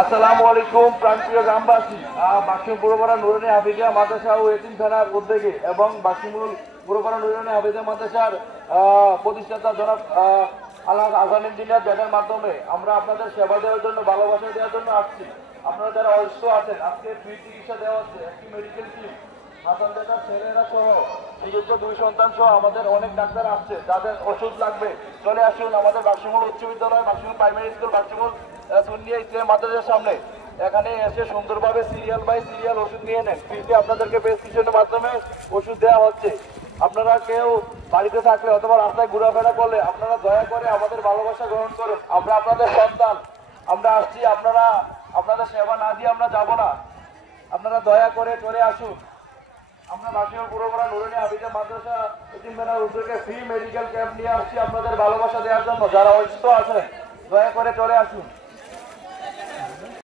আসসালামু আলাইকুম প্রাণপ্রিয় গ্রামবাসী। বাক্সিম পুরপাড়া নুরানী হাফিজা মাদ্রাসা ও এতিম থানার উদ্যোগে এবং বাক্সিমুল পুরপাড়া নুরানী হাফিজা মাদ্রাসার প্রতিষ্ঠাতা জনাব আল্লাহ আজহার ইঞ্জিনিয়ার যাদের মাধ্যমে আমরা আপনাদের সেবা দেওয়ার জন্য, ভালোবাসা দেওয়ার জন্য আসছি। আপনারা যারা অসুস্থ আছেন, আজকে ফ্রি চিকিৎসা দেওয়া হচ্ছে। একটি মেডিকেল টিম, হাসান বেকার ছেলেরা সহ নিযুক্ত 2 সন্তান সহ আমাদের অনেক ডাক্তার আসছে। যাদের ওষুধ লাগবে চলে আসুন আমাদের বাক্সিমুল উচ্চ বিদ্যালয়, বাক্সিমুল প্রাইমারি স্কুল, বাক্সিমুল সুন্নিয়া ইসলাম মাদ্রাসার সামনে। এখানে এসে সুন্দরভাবে সিরিয়াল বাই সিরিয়াল ওষুধ নিয়ে নেন। ফ্রিতে আপনাদেরকে প্রেসক্রিপশনের মাধ্যমে ওষুধ দেওয়া হচ্ছে। আপনারা কেউ বাড়িতে থাকলে অথবা রাস্তায় ঘোরাফেরা করলে আপনারা দয়া করে আমাদের ভালোবাসা গ্রহণ করুন। আমরা আপনাদের সন্তান, আমরা আসছি। আপনাদের সেবা না দিয়ে আমরা যাব না। আপনারা দয়া করে চলে আসুন। আমরা বাক্সিমুল পুরপাড়া নুরানী হাফিজা মাদ্রাসা এতিমখানার উদ্যোগে ফ্রি মেডিকেল ক্যাম্প নিয়ে আসছি আপনাদের ভালোবাসা দেওয়ার জন্য। যারা অসুস্থ আছেন দয়া করে চলে আসুন।